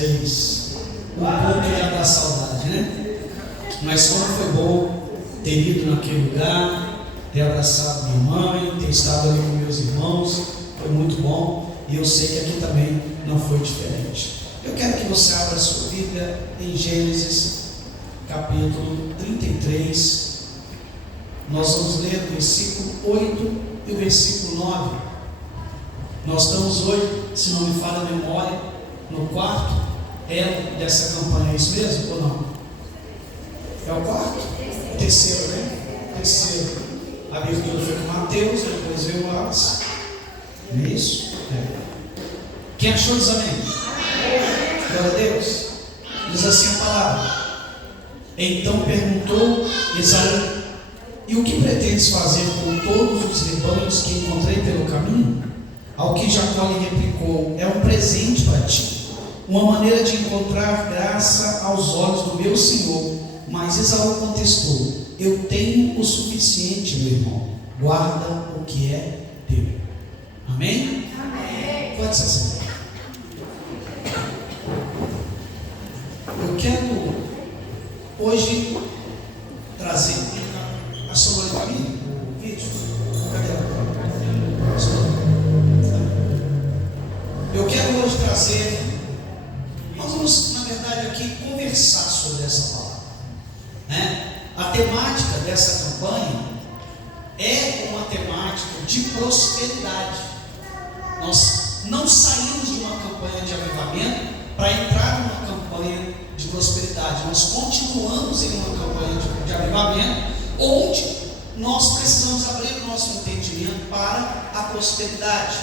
vocês. Um pouco já dá saudade, né? Mas como foi bom ter ido naquele lugar, ter abraçado minha mãe, ter estado ali com meus irmãos, foi muito bom. E eu sei que aqui também não foi diferente. Eu quero que você abra a sua Bíblia em Gênesis, capítulo 33. Nós vamos ler o versículo 8 e o versículo 9. Nós estamos hoje, se não me falha a memória, no quarto elo dessa campanha. É isso mesmo ou não? É o quarto? Terceiro, né? Terceiro. A abertura foi com Mateus, depois veio o Alas. Não é isso? É. Quem achou, diz amém? Glória a Deus. Diz assim a palavra. Então perguntou Esaú: e o que pretendes fazer com todos os rebanhos que encontrei pelo caminho? Ao que Jacó lhe replicou: é um presente para ti, uma maneira de encontrar graça aos olhos do meu senhor. Mas Esaú contestou: eu tenho o suficiente, meu irmão, guarda o que é teu. Amém? Amém. Pode ser assim. Eu quero hoje trazer a sua para mim, o vídeo. Cadê ela? Eu quero hoje trazer, nós vamos, na verdade, aqui conversar sobre essa palavra, né? A temática dessa campanha é uma temática de prosperidade. Nós não saímos de uma campanha de avivamento para entrar numa campanha de prosperidade. Nós continuamos em uma campanha de avivamento, onde nós precisamos abrir o nosso entendimento para a prosperidade.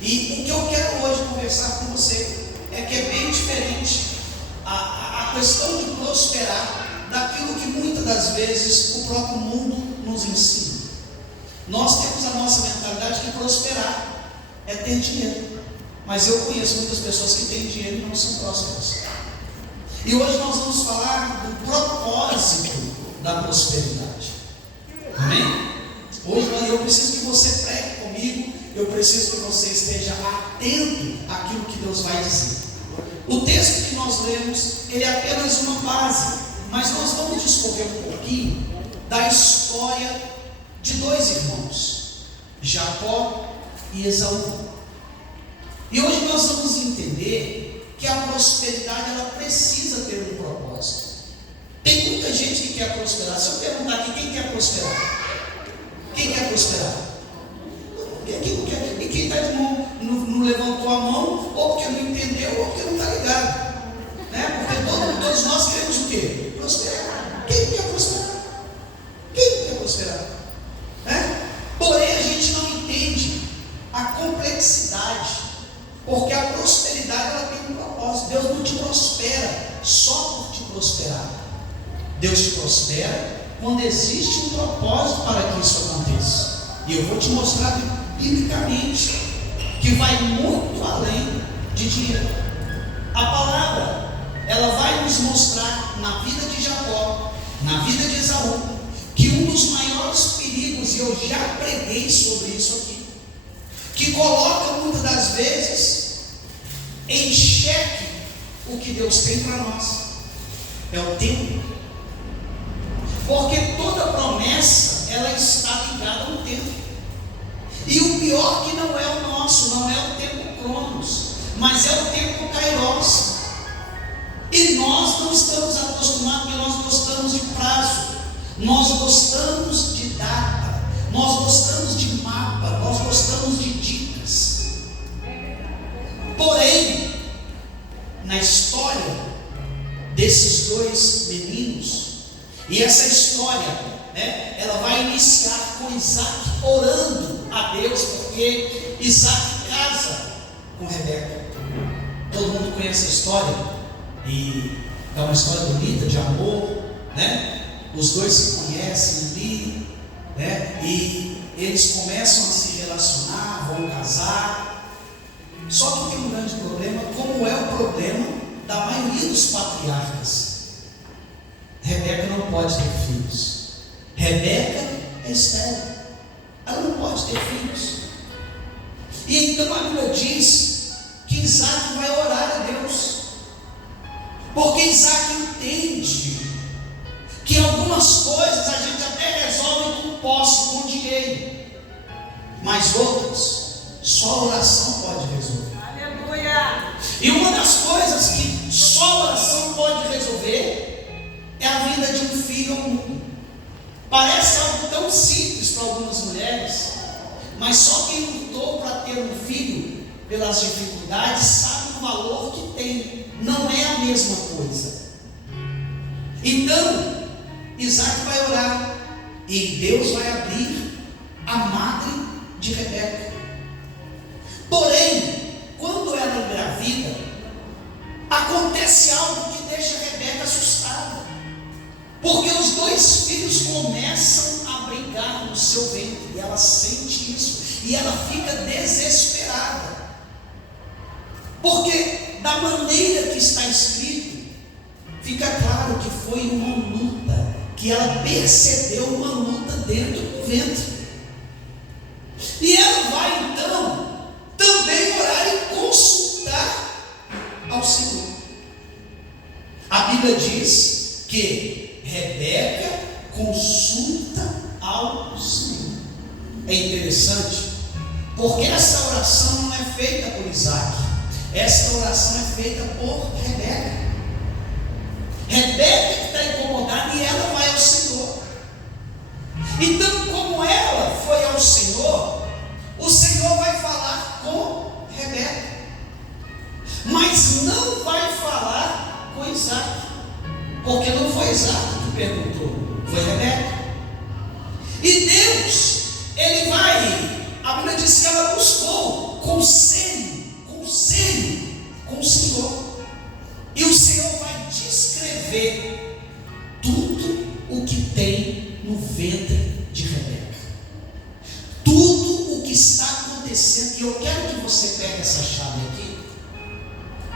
E o que eu quero hoje conversar com você é que é bem diferente a questão de prosperar daquilo que muitas das vezes o próprio mundo nos ensina. Nós temos a nossa mentalidade que prosperar é ter dinheiro, mas eu conheço muitas pessoas que têm dinheiro e não são prósperas. E hoje nós vamos falar do propósito da prosperidade. Amém? Hoje eu preciso que você pregue comigo, eu preciso que você esteja atento àquilo que Deus vai dizer. O texto que nós lemos, ele é apenas uma base, mas nós vamos discorrer um pouquinho da história de dois irmãos, Jacó e Esaú. E hoje nós vamos entender que a prosperidade, ela precisa ter um propósito. Tem muita gente que quer prosperar. Se eu perguntar aqui, quem quer prosperar? Quem quer prosperar? Quem não quer? E quem está de mão, não levantou a mão, ou porque não entendeu, ou porque não está ligado, né? Porque todos nós queremos o quê? Prosperar. Quem quer prosperar? Quem quer prosperar? Né? Porém a gente não entende a complexidade, porque a prosperidade, ela tem um propósito. Deus não te prospera só por te prosperar. Deus te prospera quando existe um propósito para que isso aconteça. E eu vou te mostrar biblicamente que vai muito além de dinheiro. A palavra, ela vai nos mostrar na vida de Jacó, na vida de Esaú, que um dos maiores perigos, e eu já preguei sobre isso aqui, que coloca muitas das vezes em xeque o que Deus tem para nós, é o tempo. Porque toda promessa, ela está ligada a um tempo. E o pior que não é o nosso, não é o tempo Cronos, mas é o tempo Kairos. E nós não estamos acostumados, porque nós gostamos de prazo, nós gostamos de data, nós gostamos de mapa, nós gostamos de dicas. Porém, na história desses dois meninos, e essa história, né, ela vai iniciar com Isaac orando a Deus, porque Isaac casa com Rebeca. Todo mundo conhece a história, e é uma história bonita de amor, né? Os dois se conhecem ali, né? E eles começam a se relacionar, vão casar. Só que tem um grande problema, como é o problema da maioria dos patriarcas. Rebeca não pode ter filhos. Rebeca é estéril, ela não pode ter filhos. E então a Bíblia diz que Isaac vai orar a Deus. Porque Isaac entende que algumas coisas a gente até resolve com posse, com dinheiro, mas outras só a oração pode resolver. Aleluia! E uma das coisas que só a oração pode resolver é a vinda de um filho ao mundo. Parece algo tão simples para algumas mulheres, mas só quem lutou para ter um filho pelas dificuldades sabe o valor que tem. Não é a mesma coisa. Então Isaac vai orar e Deus vai abrir a madre de Rebeca. Porém, quando ela engravida, acontece algo que deixa Rebeca assustada, porque os dois filhos começam a brigar no seu ventre, e ela sente isso, e ela fica desesperada, porque da maneira que está escrito, fica claro que foi uma luta, que ela percebeu uma luta dentro do ventre. E ela vai então também orar e consultar ao Senhor. A Bíblia diz que Rebeca consulta ao Senhor. É interessante, porque essa oração não é feita por Isaac, essa oração é feita por Rebeca. Rebeca que está incomodada e ela vai ao Senhor. Então, como ela foi ao Senhor, o Senhor vai falar com Rebeca, mas não vai falar com Isaac, porque não foi Isaac que perguntou, foi Rebeca. E Deus, Ele vai, a Bíblia diz que ela buscou conselho com o Senhor, e o Senhor vai descrever tudo o que tem no ventre de Rebeca, tudo o que está acontecendo. E eu quero que você pegue essa chave aqui,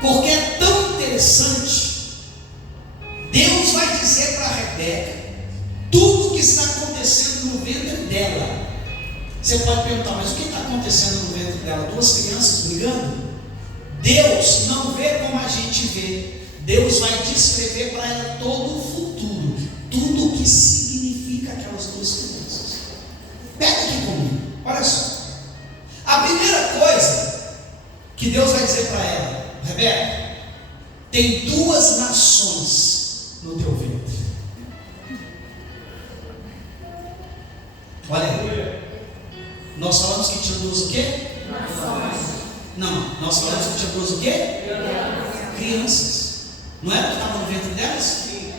porque é tão interessante. Deus vai dizer para Rebeca tudo o que está acontecendo no ventre dela. Você pode perguntar, mas o que está acontecendo no ventre dela? Duas crianças brigando? Deus não vê como a gente vê. Deus vai descrever para ela todo o futuro, tudo o que significa aquelas duas crianças. Pega aqui comigo, olha só. A primeira coisa que Deus vai dizer para ela: Rebeca, tem duas nações no teu ventre. Olha aí. Nós falamos que tinha duas o quê? Nações. Não, nós falamos que tinha duas o quê? Crianças. Não era o que estava no ventre delas? Sim.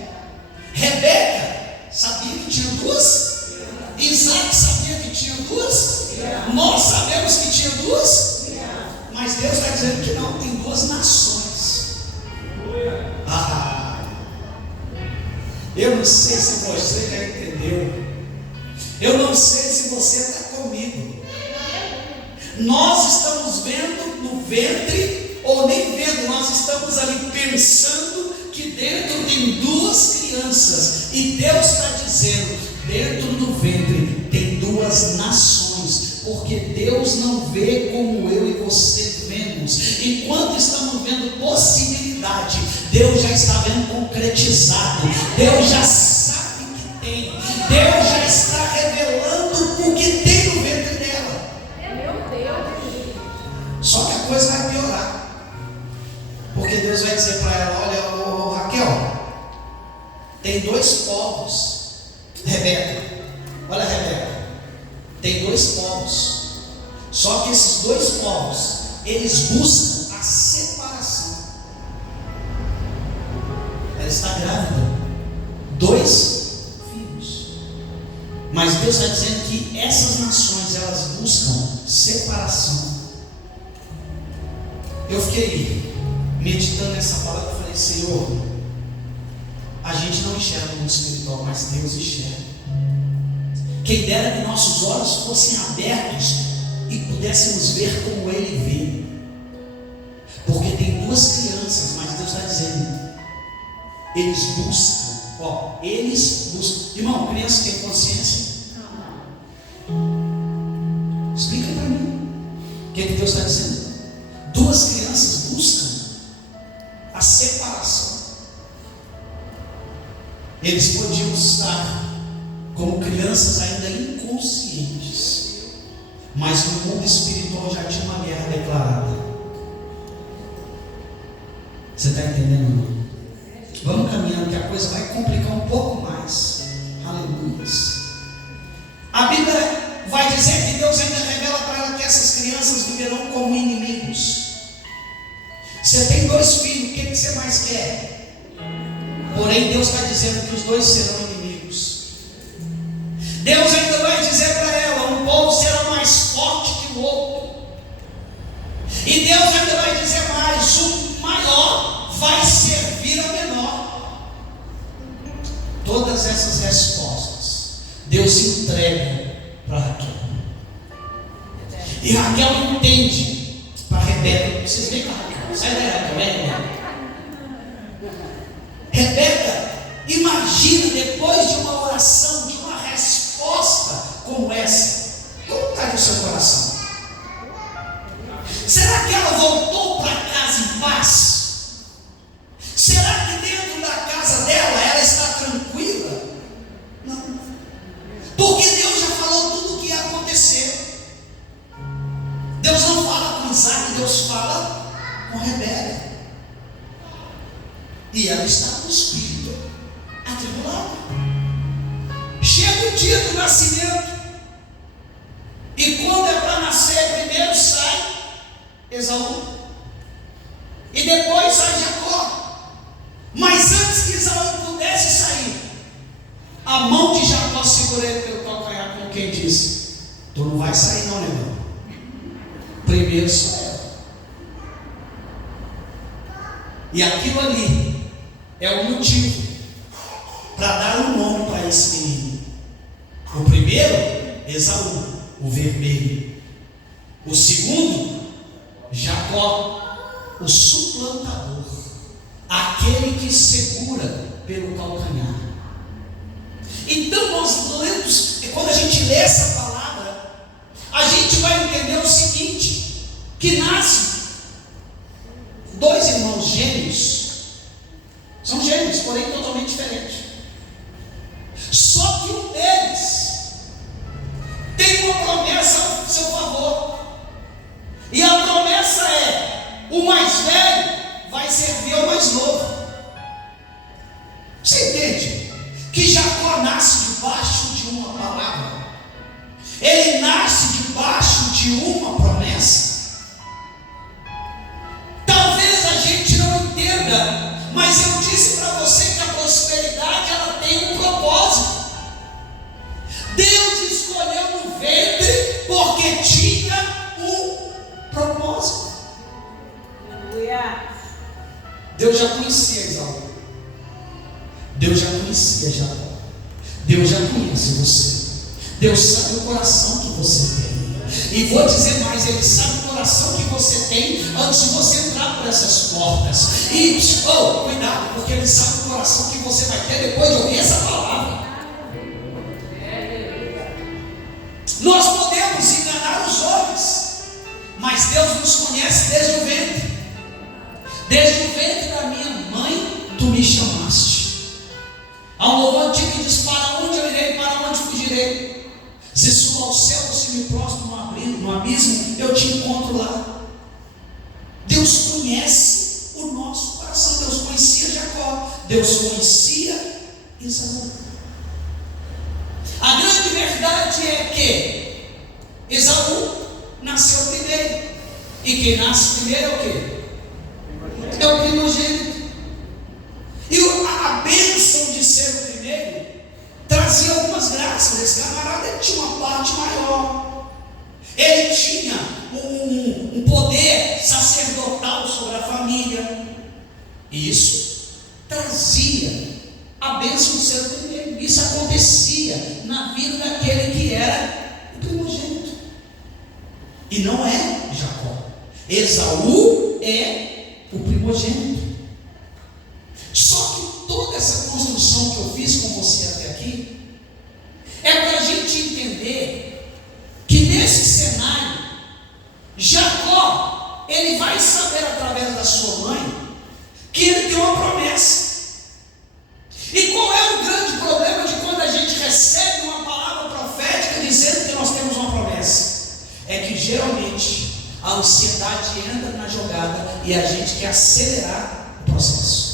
Rebeca sabia que tinha duas. Isaac sabia que tinha duas. Nós sabemos que tinha duas. Mas Deus está dizendo que não, tem duas nações. Eu não sei se você já entendeu. Eu não sei se você está comigo. Nós estamos vendo no ventre, ou nem vendo, nós estamos ali pensando que dentro tem duas crianças, e Deus está dizendo: dentro do ventre tem duas nações, porque Deus não vê como eu e você vemos. Enquanto estamos vendo possibilidade, Deus já está vendo concretizado. Deus já sabe que tem. Deus já está revelando o que tem no ventre dela. Só que a coisa vai piorar, porque Deus vai dizer para ela: olha, Raquel, tem dois povos. Rebeca, olha, Rebeca, tem dois povos. Só que esses dois povos, eles buscam a separação. Ela está grávida, dois filhos, mas Deus está dizendo que essas nações, elas buscam separação. Eu fiquei meditando nessa palavra e falei: Senhor, a gente não enxerga o mundo espiritual, mas Deus enxerga. Quem dera que nossos olhos fossem abertos e pudéssemos ver como Ele vê. Porque tem duas crianças, mas Deus está dizendo: eles buscam. Eles buscam. Irmão, criança tem consciência? Explica para mim. O que Deus está dizendo? Duas crianças buscam a separação. Eles podiam estar como crianças ainda inconscientes, mas no mundo espiritual já tinha uma guerra declarada. Você está entendendo, não? Vamos caminhando que a coisa vai complicar um pouco mais. Aleluia. A Bíblia vai dizer que Deus ainda revela para ela que essas crianças viverão como inimigos. Você tem 2 filhos, o que você mais quer? Porém Deus está dizendo que os 2 serão inimigos. Deus ainda vai dizer para ela: um povo será mais forte que o outro. E Deus ainda vai dizer mais: o maior vai servir ao menor. Todas essas respostas Deus entrega para Raquel. E Raquel entende para Rebeca. Vocês veem com a Raquel? Sai daí, Raquel, vem. Rebeca, imagina depois de uma oração, de uma resposta como essa, como está no seu coração? Será que ela voltou para casa em paz? Será que dentro da casa dela ela está tranquila? Não, porque Deus já falou tudo o que ia acontecer. Deus não fala com Isaac, Deus fala com Rebeca. E ela está com o espírito atribulado. Chega o dia do nascimento, e quando é para nascer, primeiro sai Esaú, e depois sai Jacó. Mas antes que Esaú pudesse sair, a mão de Jacó segurou ele pelo calcanhar, como quem disse: tu não vai sair não, negão. Primeiro sou eu. E aquilo ali é o motivo para dar um nome para esse menino. O primeiro, Esaú, o vermelho. O segundo, Jacó, o suplantador, aquele que segura pelo calcanhar. Então nós lemos, e quando a gente lê essa palavra, a gente vai entender o seguinte: que nasce 2 irmãos gêmeos. São gêmeos, porém totalmente diferentes. Só que um deles tem uma promessa a seu favor. E a promessa é: o mais velho vai servir ao mais novo. Você entende? Que Jacó nasce debaixo de uma palavra. Ele nasce debaixo de uma promessa. Talvez a gente não entenda, mas eu disse para você que a prosperidade ela tem um propósito. Deus escolheu no ventre porque tinha um propósito. Deus já conhecia Esaú. Deus já conhecia Jacó. Deus já conhece você. Deus sabe o coração que você tem. E vou dizer mais: Ele sabe o coração que você tem antes de você entrar por essas portas. E, cuidado, porque Ele sabe o coração que você vai ter depois de ouvir essa palavra. Nós podemos enganar os homens, mas Deus nos conhece desde o ventre. Desde o ventre da minha mãe, tu me chamaste. Há um louvor antigo que diz: para onde eu irei, para onde fugirei? Se subo ao céu, ou se me prostro no abismo, eu te encontro lá. Deus conhece o nosso coração. Deus conhecia Jacó, Deus conhecia Esaú. A grande verdade é que Esaú nasceu primeiro, e quem nasce primeiro é o quê? É o primogênito. E a bênção de ser o primeiro trazia algumas graças. Esse camarada tinha uma parte maior. Ele tinha um poder sacerdotal sobre a família. E isso trazia a bênção de ser o primeiro. Isso acontecia na vida daquele que era o primogênito. E não é Jacó. Esaú é o primogênito. Só que toda essa construção que eu fiz com você até aqui é para a gente entender que nesse cenário Jacó, ele vai saber através da sua mãe que ele tem uma promessa. E qual é o grande e a gente quer acelerar o processo.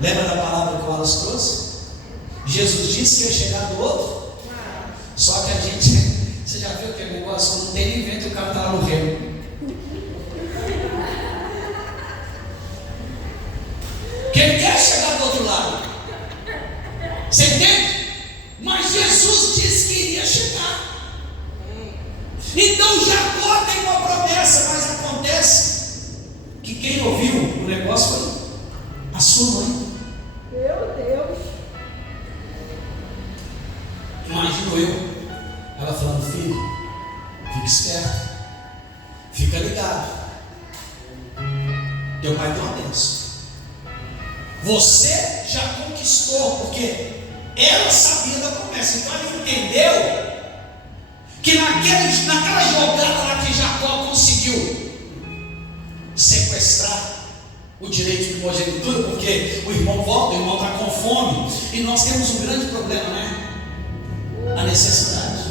Lembra da palavra que o Wallace trouxe? Jesus disse que ia chegar do outro. Só que a gente, você já viu que é negócio, não tem nem vento e o cara está lá no reino. Quem quer chegar do outro lado? Você entende? Mas Jesus disse que iria chegar. Então Jacó tem uma promessa, mas acontece que quem ouviu o negócio foi a sua mãe. Meu Deus. Imagino eu, ela falando: filho, fica esperto, fica ligado, teu pai tem uma bênção. Você já conquistou, porque ela sabia da promessa. Então ela entendeu que naquela jogada lá que Jacó conseguiu sequestrar o direito de primogenitura, porque o irmão volta, o irmão está com fome, e nós temos um grande problema, né? A necessidade.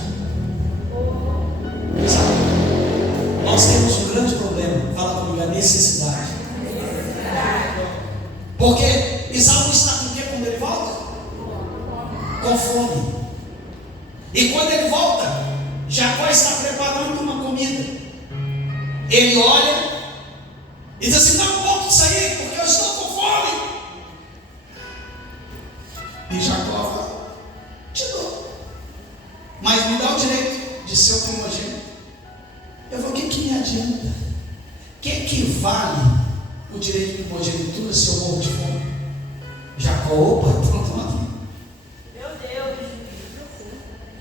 Sabe? Nós temos um grande problema. Fala comigo, a necessidade. Porque Esaú está com o quê quando ele volta? Com fome. E quando ele volta, Jacó está preparando uma comida. Ele olha e diz assim: não posso sair porque eu estou com fome. E Jacó fala: te dou, mas me dá o direito de ser o primogênito. Eu vou: o que me adianta? O que vale o direito de primogenitura se eu morro de fome? Jacó: opa, pronto. Meu Deus.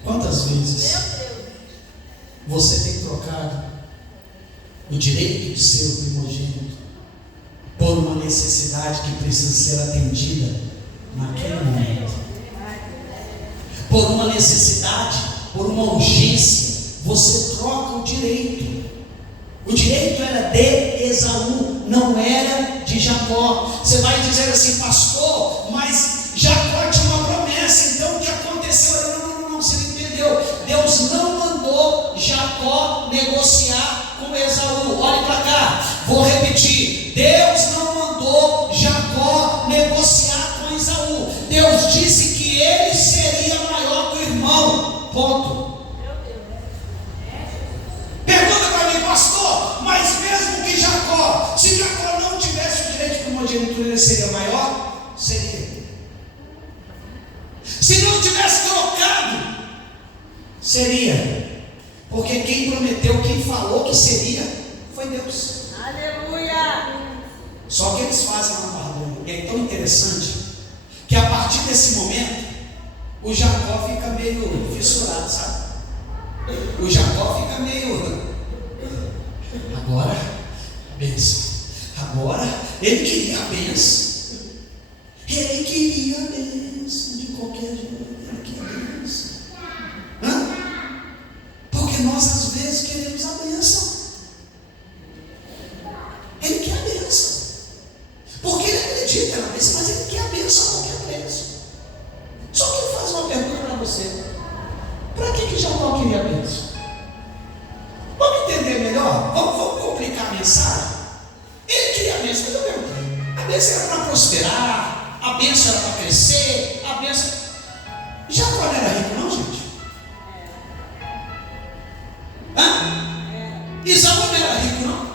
Quantas vezes você tem trocado o direito de ser o primogênito por uma necessidade que precisa ser atendida naquele momento? Por uma necessidade, por uma urgência, você troca o direito. O direito era de Esaú, não era de Jacó. Você vai dizer assim: pastor, mas Jacó tinha uma promessa, então o que aconteceu? Não, você não entendeu. Deus não mandou Jacó negociar com Esaú. Olhe para cá, vou repetir: Deus não mandou Jacó negociar com Esaú. Deus disse que ele seria maior que o irmão. Ponto. Pergunta para mim: pastor, mas mesmo que Jacó, se Jacó não tivesse o direito de primogenitura, ele seria maior? Seria. Se não tivesse trocado, seria. Porque quem prometeu, quem falou que seria, foi Deus. Aleluia. Só que eles fazem uma barulho. E é tão interessante que a partir desse momento o Jacó fica meio fissurado, sabe? O Jacó fica meio: agora, bênção. Agora, ele queria a bênção. Ele queria a bênção de qualquer jeito. Ele queria a bênção. Porque nós às vezes queremos a bênção. Ele quer a bênção. Porque ele acredita na bênção, mas ele quer a bênção a qualquer preço. Só que ele faz uma pergunta para você: para que Jacó queria a bênção? Vamos entender melhor? Vamos complicar a mensagem? Ele queria a bênção, mas eu pergunto: a bênção era para prosperar, a bênção era para crescer, a bênção. Jacó não era rico, não, gente? Esaú não era rico, não?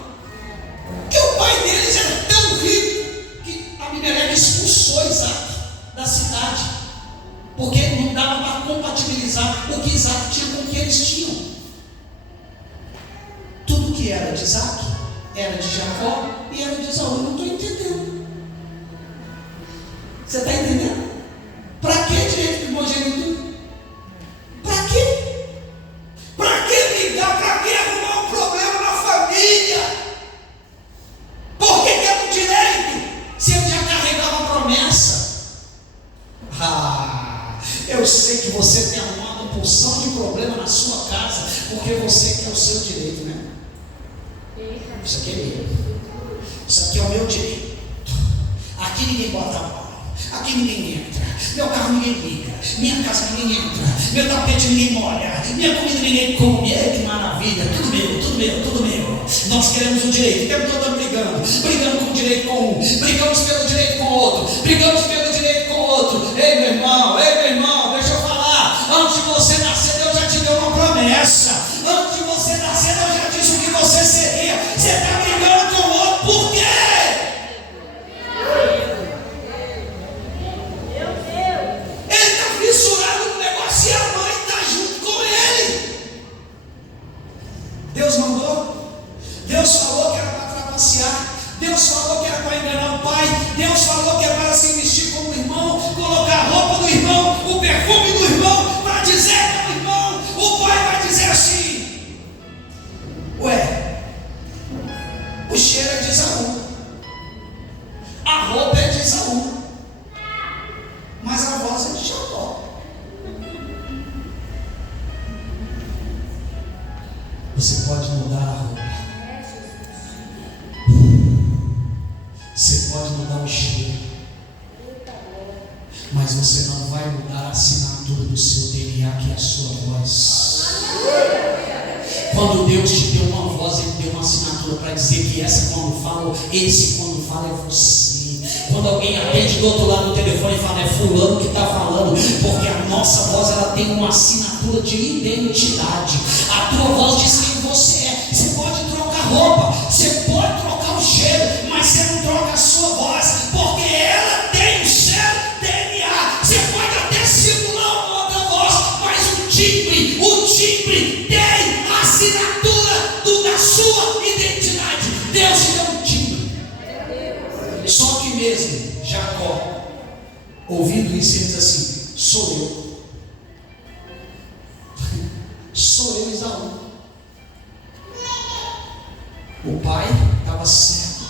Porque o pai deles era tão rico que Abimeleque expulsou Isaac da cidade, porque não dava para compatibilizar o que Isaac tinha com o que eles tinham. Tudo que era de Isaac era de Jacó e era de Esaú. Eu não estou entendendo. Você está entendendo? Para que direito de primogenitura? Para quê? Para que brigar? Para que arrumar um problema na família? Por que quer um direito se ele já carregava uma promessa? Eu sei que você tem arrumado uma porção de problema na sua casa porque você quer o seu direito, né? Isso aqui é meu. Isso aqui é o meu direito. Aqui ninguém bota a mão. Aqui ninguém entra. Meu carro ninguém liga. Minha casa ninguém entra. Meu tapete ninguém molha. Minha comida ninguém come. Que maravilha. Tudo meu, tudo meu. Nós queremos o direito, o tempo todo estamos brigando com o direito com um, brigamos pelo direito com o outro, brigamos pelo direito com o outro. Ei meu irmão, deixa eu falar. Antes de você nascer, Deus já te deu uma promessa. Antes de você nascer, Deus já disse o que você seria. Você está brigando com o outro, por quê? Ele está fissurado no negócio e a mãe está junto com ele. Deus mandou, Deus falou que era para trapacear, Deus falou que era para enganar o pai, Deus falou que era para se vestir como irmão, colocar a roupa do irmão, o perfume do irmão, para dizer que é o irmão. O pai vai dizer assim: ué, o cheiro é de Esaú, a roupa é de Esaú, mas a voz é de Jacó. Você pode mudar a roupa, você pode mudar o cheiro, mas você não vai mudar a assinatura do seu DNA, que é a sua voz. Quando Deus te deu uma voz, Ele deu uma assinatura para dizer que essa quando fala, esse quando fala é você. Quando alguém atende do outro lado do telefone e fala, é fulano que está falando, porque a nossa voz ela tem uma assinatura de identidade. A tua voz diz quem você é. Você pode trocar roupa, você pode trocar o cheiro, mas você não troca a sua voz, porque ela tem o seu DNA. Você pode até simular uma outra voz, mas o timbre tem a assinatura da sua identidade. Deus te deu um timbre. Só que mesmo Jacó, ouvindo isso, ele diz assim: sou eu, Esaú. O pai estava certo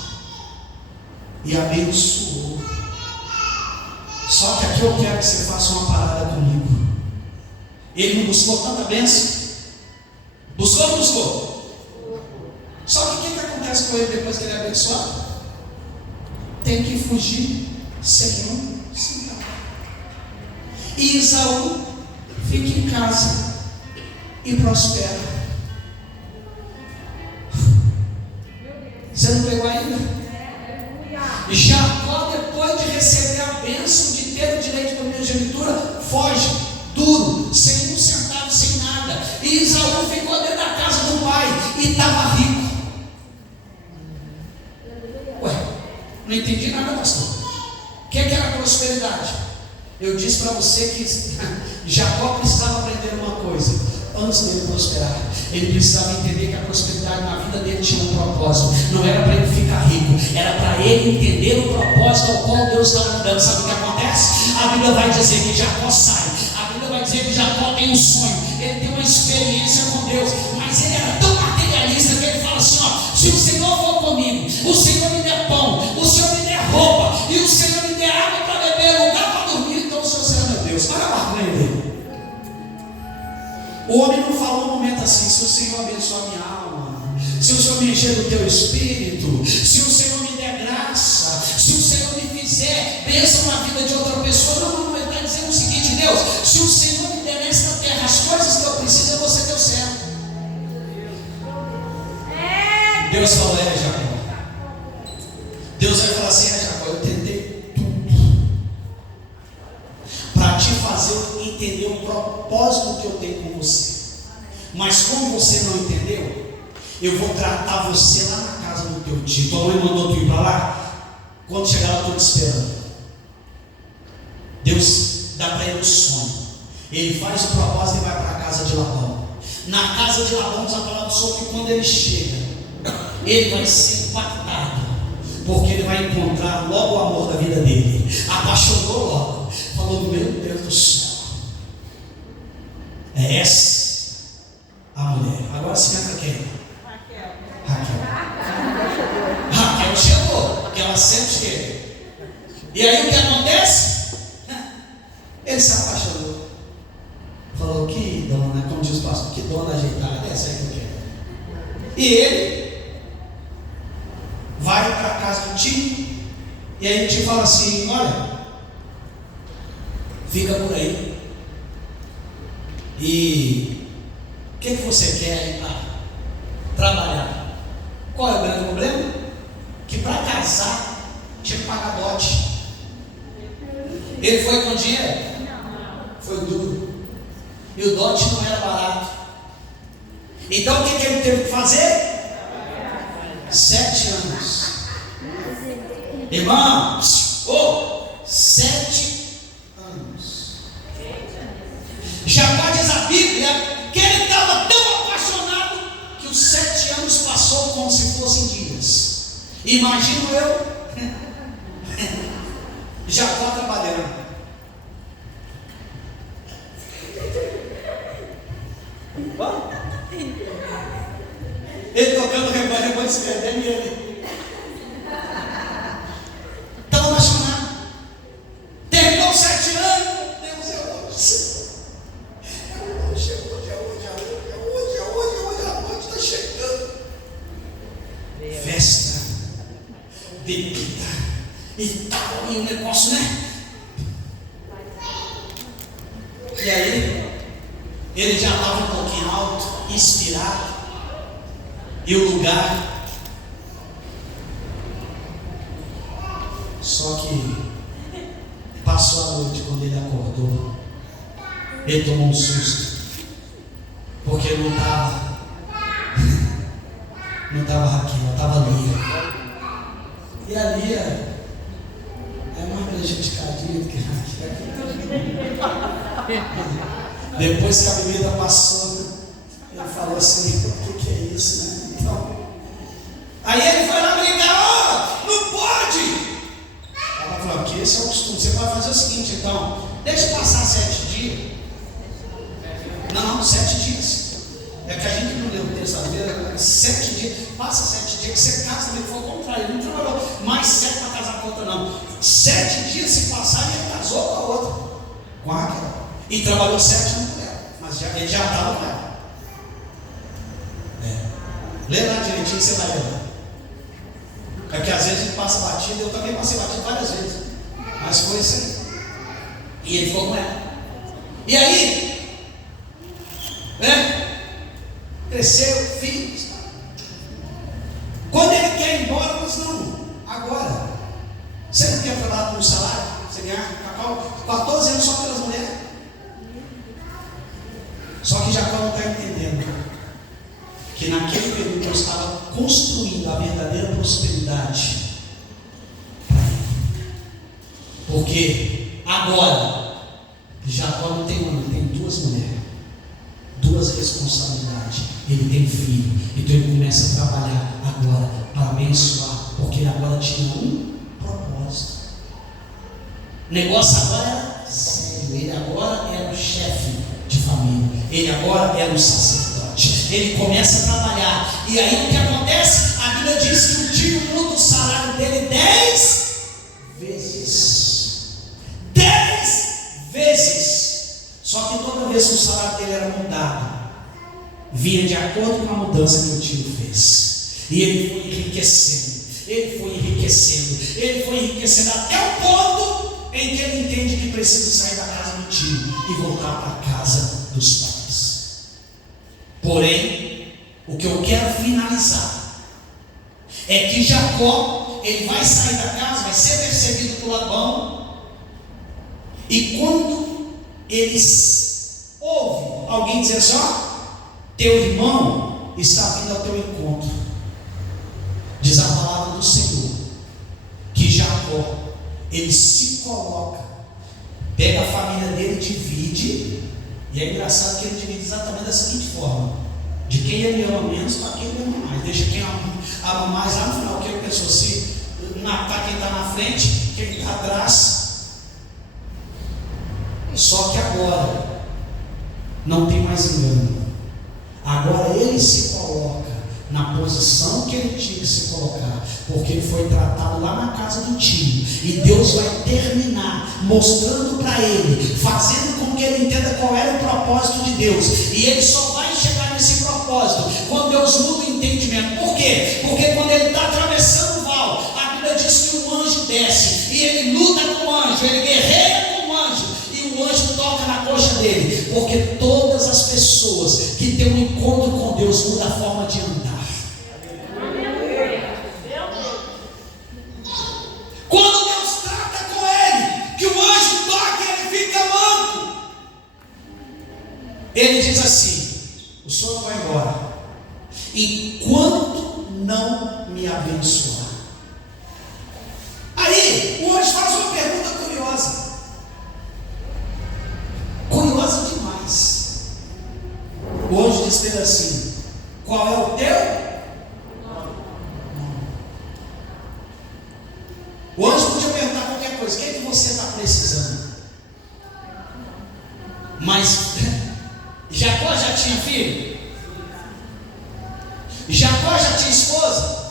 e abençoou. Só que aqui eu quero que você faça uma parada comigo. Ele não buscou tanta bênção? Buscou ou não buscou? Só que o que acontece com ele depois que ele é abençoado? Tem que fugir sem um centavo. E Esaú fica em casa e prospera. Você não pegou ainda? Jacó, depois de receber a bênção de ter o direito da primogenitura, foge, duro, sem um centavo, sem nada. E Esaú ficou dentro da casa do pai e estava rico. Ué, não entendi nada, pastor. O que era prosperidade? Eu disse para você que Jacó precisava aprender uma coisa. Antes dele prosperar, ele precisava entender que a prosperidade na vida dele tinha um propósito. Não era para ele ficar rico, era para ele entender o propósito ao qual Deus estava lhe dando. Sabe o que acontece? A Bíblia vai dizer que Jacó sai, a Bíblia vai dizer que Jacó tem um sonho, ele tem uma experiência com Deus, mas ele era tão materialista que ele fala assim: ó, se o Senhor for comigo, o Senhor me der pão, o Senhor me der roupa, e o Senhor me der água para beber, lugar para dormir, então o Senhor será meu Deus. Olha a barganha dele. O homem não falou um momento assim: se o Senhor abençoar minha alma, se o Senhor me encher do teu espírito, se o Senhor me der graça, se o Senhor me fizer bênção na vida de outra pessoa. Não, ele está dizendo o seguinte: Deus, se o Senhor me der nesta terra as coisas que eu preciso, eu vou ser teu servo. Deus falou: Jacó. Deus vai falar assim: Jacó, eu tentei tudo para te fazer entender o propósito que eu tenho com você, mas como você não entendeu, eu vou tratar você lá na casa do teu tio. Tua mãe mandou tu ir para lá. Quando chegar lá, eu estou te esperando. Deus dá para ele um sonho. Ele faz o propósito e vai para a casa de Labão. Na casa de Labão, diz a palavra do Senhor que quando ele chega, ele vai ser impactado, porque ele vai encontrar logo o amor da vida dele. Apaixonou logo, falou: meu Deus do céu, é essa a mulher. Agora se lembra quem? Raquel chegou, porque ela sempre chega. E aí o que acontece? Ele se apaixonou. Falou: que dona, como diz o pastor, que dona ajeitada, essa aí que eu quero. E ele vai para a casa do tio, e aí o tio fala assim: olha, fica por aí, e o que você quer aí para trabalhar. Qual é o grande problema? Que para casar tinha que pagar dote. Ele foi com dinheiro? Foi duro. E o dote não era barato. Então o que ele teve que fazer? 7 anos. Irmãos, 7 anos. Jacó diz a Bíblia que ele estava tão apaixonado que os 7 anos passou como se fossem dias. Imagino eu, Jacó trabalhando. Ele tocando rebanho se perdendo e ele estava apaixonado. Terminou 7 anos. Deus, hoje a noite está chegando. Festa, bebida e tal, e o negócio, né? E aí, ele já estava um pouquinho alto, inspirado. E o lugar, só que passou a noite, quando ele acordou, ele tomou um susto, porque não estava Raquel, estava Lia. E a Lia é mais prejudicadinha do que Raquel. Depois que a bebida passou, ele falou assim: o que é isso, né? Então, aí ele foi lá brigar: não pode. Ela falou: que esse é o costume, você pode fazer o seguinte, então, deixa passar 7 dias. Não, 7 dias. É que a gente não leu o texto às vezes, 7 dias, passa 7 dias, que você casa também, foi o contrário, ele não trabalhou mais 7 para casar com outra, não. 7 dias se passar, ele casou com a outra, com a Raquel, e trabalhou 7 anos com ela, mas ele já estava com ela. Lê lá direitinho, você vai ler. É que às vezes a gente passa batido, eu também passei batido várias vezes, mas foi isso aí. E ele ficou com ela. E aí, cresceu, filhos. Quando ele quer ir embora, mas não, agora. Você não quer falar com o salário? Você ganhar 14 anos só pelas mulheres? Só que Jacó não está entendendo que naquele período Deus estava construindo a verdadeira prosperidade para ele. Porque agora Jacó não tem uma, ele tem 2 mulheres, 2 responsabilidades, ele tem filho, então ele começa a trabalhar agora para abençoar, porque ele agora tinha um propósito. O negócio agora era sério, ele agora era o chefe de família, ele agora era o sacerdote. Ele começa a trabalhar, e aí o que acontece? A Bíblia diz que o tio muda o salário dele 10 vezes. 10 vezes. Só que toda vez que o salário dele era mudado, vinha de acordo com a mudança que o tio fez. E ele foi enriquecendo, ele foi enriquecendo, ele foi enriquecendo até o ponto em que ele entende que precisa sair da casa do tio e voltar para a casa dos pais. Porém, o que eu quero finalizar é que Jacó, ele vai sair da casa, vai ser perseguido por Labão, e quando eles ouvem alguém dizer assim: teu irmão está vindo ao teu encontro, diz a palavra do Senhor, que Jacó, ele se coloca, pega a família dele, divide. E é engraçado que ele divide exatamente da seguinte forma: de quem ele ama menos para quem ele ama mais. Deixa quem ama mais lá no final, que ele pensou, se matar quem está na frente, quem está atrás. Só que agora não tem mais engano. Agora ele se coloca na posição que ele tinha que se colocar, porque ele foi tratado lá na casa do tio, e Deus vai terminar mostrando para ele, fazendo com que ele entenda qual era o propósito de Deus, e ele só vai chegar nesse propósito quando Deus muda o entendimento. Por quê? Porque quando ele está atravessando o val, a Bíblia diz que um anjo desce, e ele luta com o anjo, ele guerreia com o anjo, e o anjo toca na coxa dele, porque todas as pessoas que têm um encontro com Deus mudam a forma de andar. abençoar. Aí o anjo faz uma pergunta curiosa. Curiosa demais. O anjo diz para ele assim: qual é o teu? O anjo podia perguntar qualquer coisa: o que é que você está precisando? Mas Jacó já tinha filho? Jacó já tinha esposa?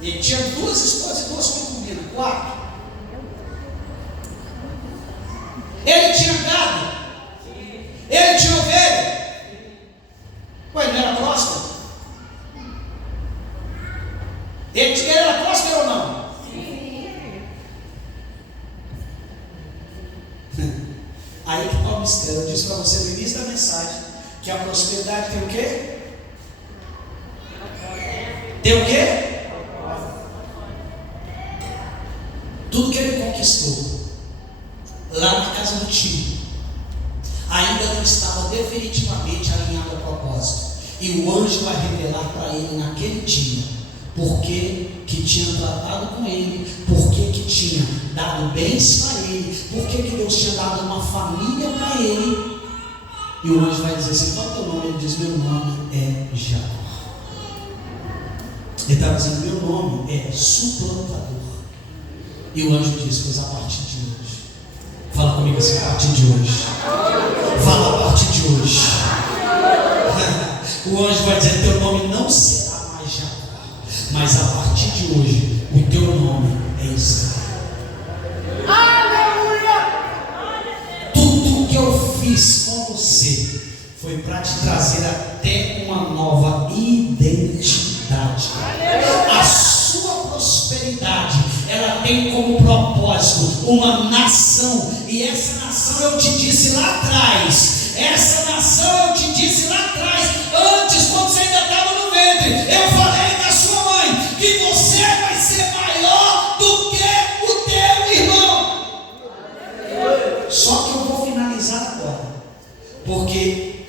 Ele tinha 2 esposas e 2 concubinas, 4. Ele tinha gado? Ele tinha ovelha? Ué, não era próspero? Ele era próspero ou não? Aí que está o mistério. Eu disse para você no início da mensagem que a prosperidade tem o quê? Tem o quê? Tudo que ele conquistou lá na casa do tio ainda não estava definitivamente alinhado ao propósito. E o anjo vai revelar para ele naquele dia porque que tinha tratado com ele, porque que tinha dado bens para ele, porque que Deus tinha dado uma família para ele. E o anjo vai dizer assim: qual é o teu nome? Ele diz: meu nome é Jacó. Ele está dizendo: meu nome é suplantador. E o anjo diz: pois a partir de hoje, fala comigo assim, a partir de hoje, fala a partir de hoje. O anjo vai dizer: teu nome não será mais Jacó, mas a partir de hoje o teu nome é Israel. Aleluia! Tudo que eu fiz com você foi para te trazer até uma nova identidade. A sua prosperidade, ela tem como propósito uma nação. E essa nação eu te disse lá atrás. Essa nação eu te disse lá atrás, antes, quando você ainda estava no ventre, eu falei da sua mãe que você vai ser maior do que o teu irmão. Só que eu vou finalizar agora, porque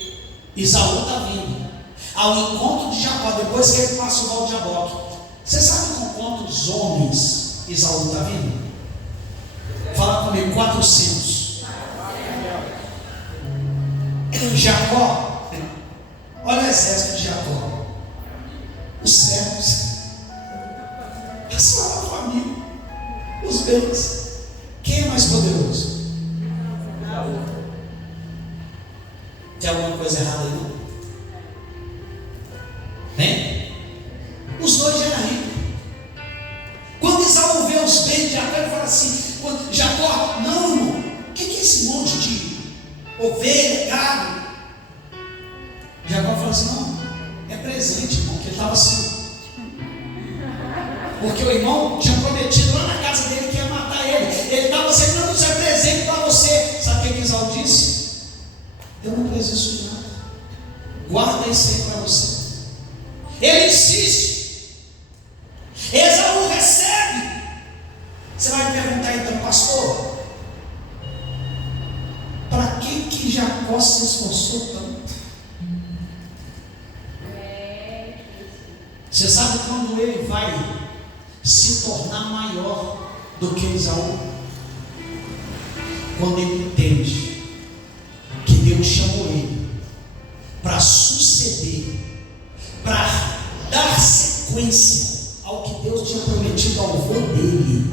Esaú está vindo ao encontro de Jacó, depois que ele passa o Val de Jaboque. Você sabe com quantos homens Esaú está vindo? Fala comigo: 400. Jacó, olha o exército de Jacó, os servos, a sua família, os bens. Quem é mais poderoso? Tem alguma coisa errada aí, não? Né? Os dois já eram ricos. Quando Esaú vê os bens de Jacó, ele fala assim: Jacó, não, irmão, o que é esse monte de ovelha, gado? Jacó fala assim: não, é presente, irmão, que ele estava assim. Porque o irmão tinha prometido lá na casa dele que ia matar ele. Ele estava segurando o seu presente para você. Sabe o que Esaú disse? Eu não preciso de nada, guarda isso aí para você. Ele insiste. Esaú recebe. Você vai me perguntar então: pastor, para que Jacó se esforçou tanto? Você sabe quando ele vai se tornar maior do que Esaú? Quando ele entende que Deus chamou ele para suceder, para dar sequência ao que Deus tinha prometido ao avô dele.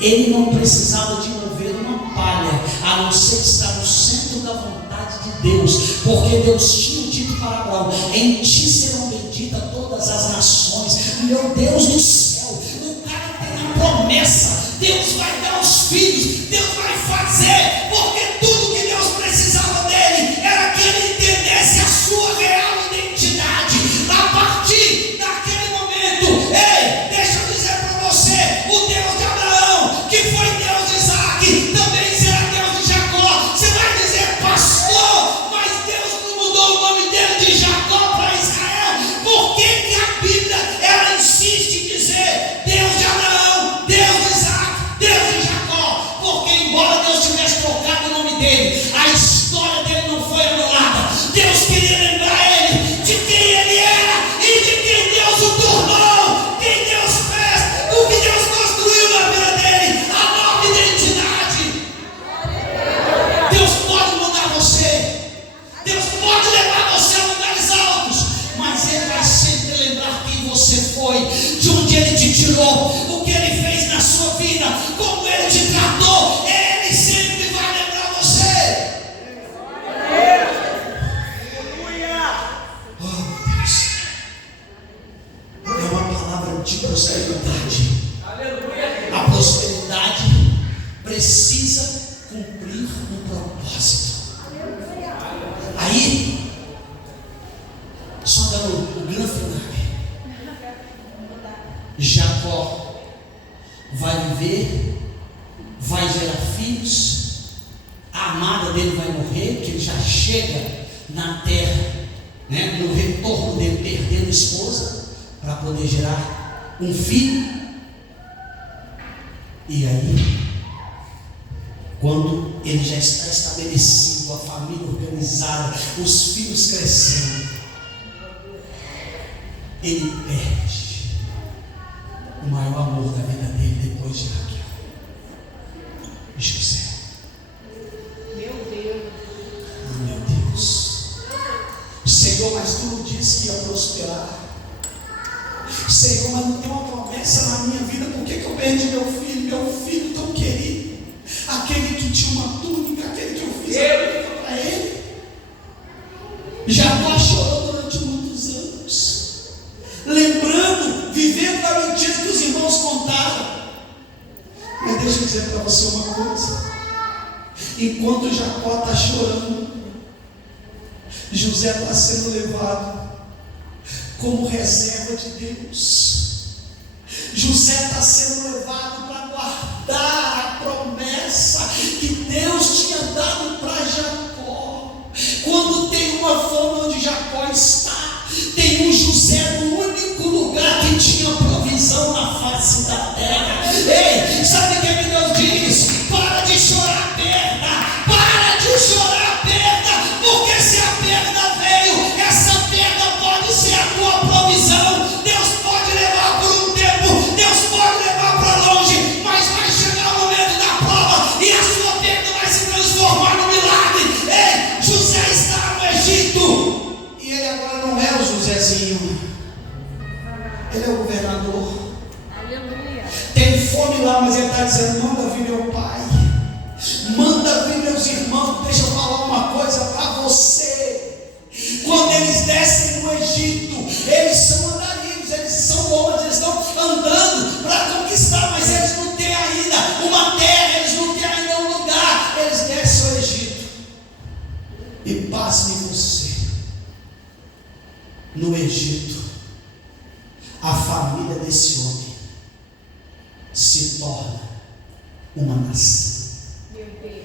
Ele não precisava de mover uma palha, a não ser estar no centro da vontade de Deus, porque Deus tinha dito para Abraão: em ti serão benditas todas as nações. Meu Deus do céu, o cara tem a promessa, Deus vai dar os filhos, Deus vai fazer, porque tudo que Deus precisava dele era que ele entendesse a sua real identidade. A partir daquele momento, ei, deixa eu dizer para você: o Deus de Abraão, que foi Deus de Isaac, também será Deus de Jacó. Você vai dizer: pastor, mas Deus não mudou o nome dele de Jacó para Israel? Por que a Bíblia ela insiste em dizer Deus de Abraão, Deus de Isaac, Deus de Jacó? tirou, o que Ele fez na sua vida, como Ele te tratou, Ele sempre vai lembrar você. Oh, meu Deus. É uma palavra de prosperidade. A prosperidade precisa cumprir um propósito. Aí, só dando um grande final, Jacó vai viver, vai gerar filhos, a amada dele vai morrer, que ele já chega na terra, né, no retorno dele, perdendo a esposa, para poder gerar um filho. E aí, quando ele já está estabelecido, a família organizada, os filhos crescendo, ele perde o maior amor da vida dele depois de Raquel, José. Meu Deus. Oh, meu Deus. Senhor, mas tu não disse que ia prosperar. Senhor, mas não tem uma promessa na minha vida. Por que eu perdi meu filho tão querido, aquele que tinha uma túnica, aquele que eu fiz para ele? Jacó chorou durante muitos anos, lembrando, vivendo da mentira que os irmãos contaram. Mas deixa eu dizer para você uma coisa: enquanto Jacó está chorando, José está sendo levado como reserva de Deus. José está sendo levado para guardar a promessa que Deus tinha dado para Jacó. Quando tem uma fome onde Jacó está, tem um José no único lugar que tinha provisão na face da terra. Ei, sabe o que Deus diz? Para de chorar a perda, para de chorar a perda, porque se a perda veio, essa perda pode ser a tua provisão. Deus pode levar por um tempo, Deus pode levar para longe, mas vai chegar o momento da prova e a sua perda vai se transformar no milagre. Ei, José está no Egito e ele agora não é o Josézinho, ele é o governador. Aleluia. Tem fome lá, mas ele está dizendo: manda vir meu pai, manda vir meus irmãos. Deixa eu falar uma coisa para você: quando eles descem no Egito, eles são andarilhos, eles são homens, eles estão andando para conquistar, mas eles não têm ainda uma terra, eles não têm ainda um lugar. Eles descem ao Egito, e pasme você, no Egito, a família desse homem se torna uma nação. Meu Deus.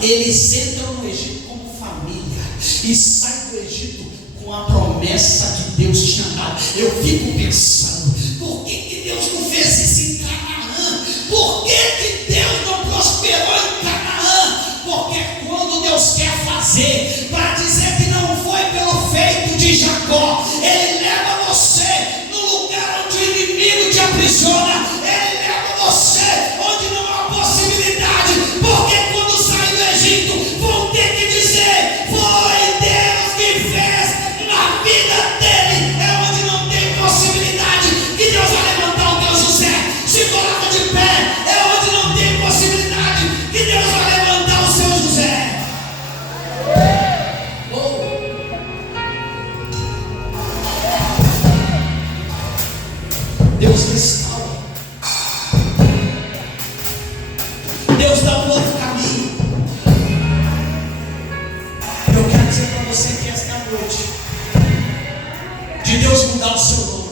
Eles entram no Egito como família e saem do Egito com a promessa que Deus tinha dado. Eu fico pensando: por que Deus não fez isso em Canaã? Por que Deus não prosperou em Canaã? Porque quando Deus quer fazer, para dizer que não foi pelo feito de Jacó, Ele leva você no lugar onde o inimigo te aprisiona. Ele leva você onde não há possibilidade, porque quando sai do Egito, vão ter que dizer: foi Deus que fez na vida dele. É onde não tem possibilidade que Deus vai levantar o teu José. Se coloca de pé. É onde não tem possibilidade que Deus vai levantar o seu José. Deus restaura, Deus dá um novo caminho. Eu quero dizer para você que esta noite, de Deus mudar o seu nome,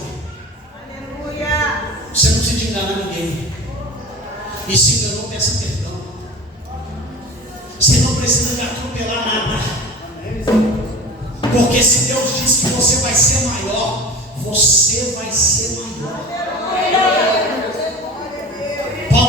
Aleluia. você não precisa enganar ninguém. E se enganou, peça perdão. Você não precisa de atropelar nada, porque se Deus disse que você vai ser maior, você vai ser maior.